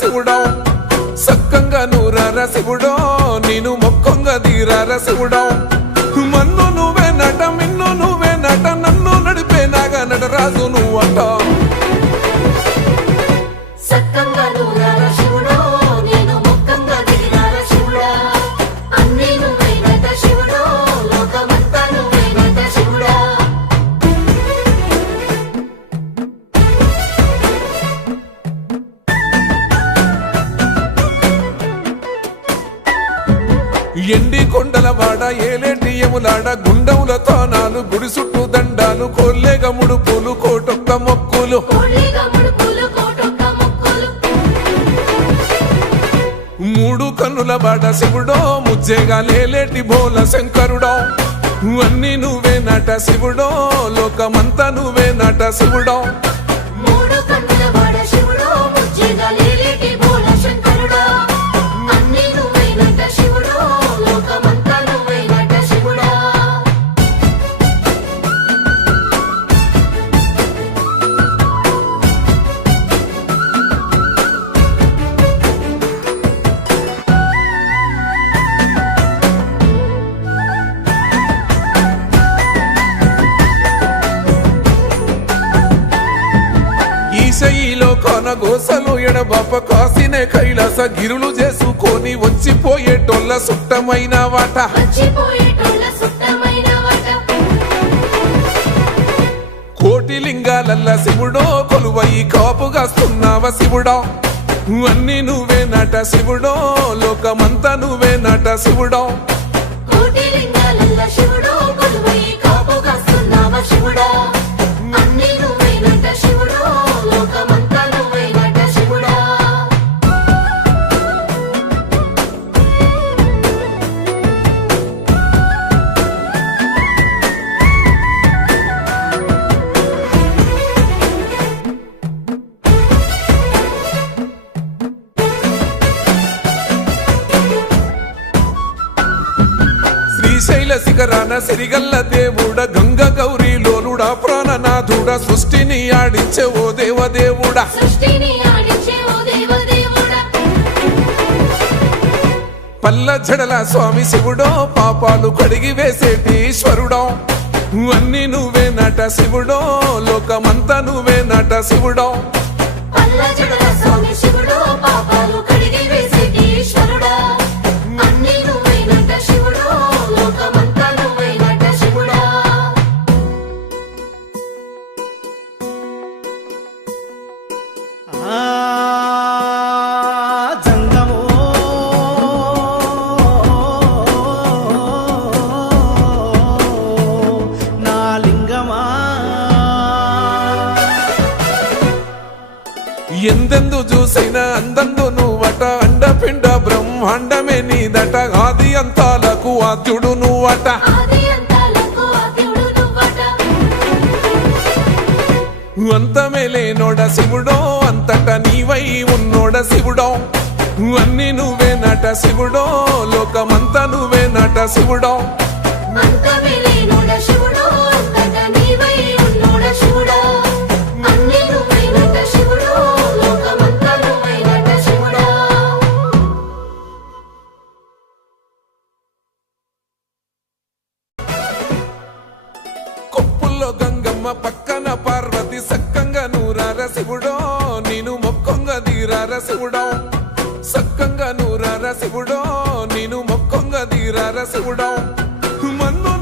శివుడో సక్కంగా నూరార శివుడో నేను మొక్కంగా దీరార శివుడో మన్ను నువ్వే నట మిన్ను నువ్వే నట నన్ను నడిపే నాగా నటరాజు నువ్వంట ఎండి కొండల వాడ ఏలేటి యములాడ గుండములతో నాలు గుడి చుట్టూ దండాలు కొల్లేగ ముడుపులు కోటొక్క మొక్కులు మూడు కన్నుల బాడ శివుడో ముజ్జేగా లేలేటి బోల శంకరుడో అన్ని నువ్వే నట శివుడో లోకమంతా నువ్వే నట శివుడో ఈశయిలో కొనగోసలు ఎడబాప కాసినే కైలాస గిరులు చేసుకొని వచ్చిపోయేటోళ్ళ సుట్టమైన వాట కోటి లింగాలల్ల శివుడో కొలువయి కాపుగాస్తున్నావ శివుడో అన్ని నువ్వే నట శివుడో లోకమంతా నువ్వే నట శివుడో శ్రీశైల శిఖరాన సిరిగల్ల దేవుడ గంగ గౌరీ లోలుడా ప్రాణనాథుడ సృష్టిని ఆడించే ఓ దేవదేవుడా పల్ల జడల స్వామి శివుడో పాపాలు కడిగి వేసేటి ఈశ్వరుడో అన్ని నువ్వే నట శివుడో లోకమంతా నువ్వే నట శివుడో ఎందెందు చూసైనా అందందు నువ్వట అండపిండ బ్రహ్మాండమే నీదట ఆది అంతాలకు ఆద్యుడు నువ్వట అంతమే లేనోడ శివుడో అంతట నీవై ఉన్నోడ శివుడో అన్ని నువ్వే నట శివుడో లోకమంతా నువ్వే నట శివుడో గంగమ్మ పక్కన పార్వతి సక్కంగా నూరార శివుడో నేను మొక్కంగా దీరార శివుడో సక్కంగా నూరార శివుడో నేను మొక్కంగా దీరార శివుడో మన్ను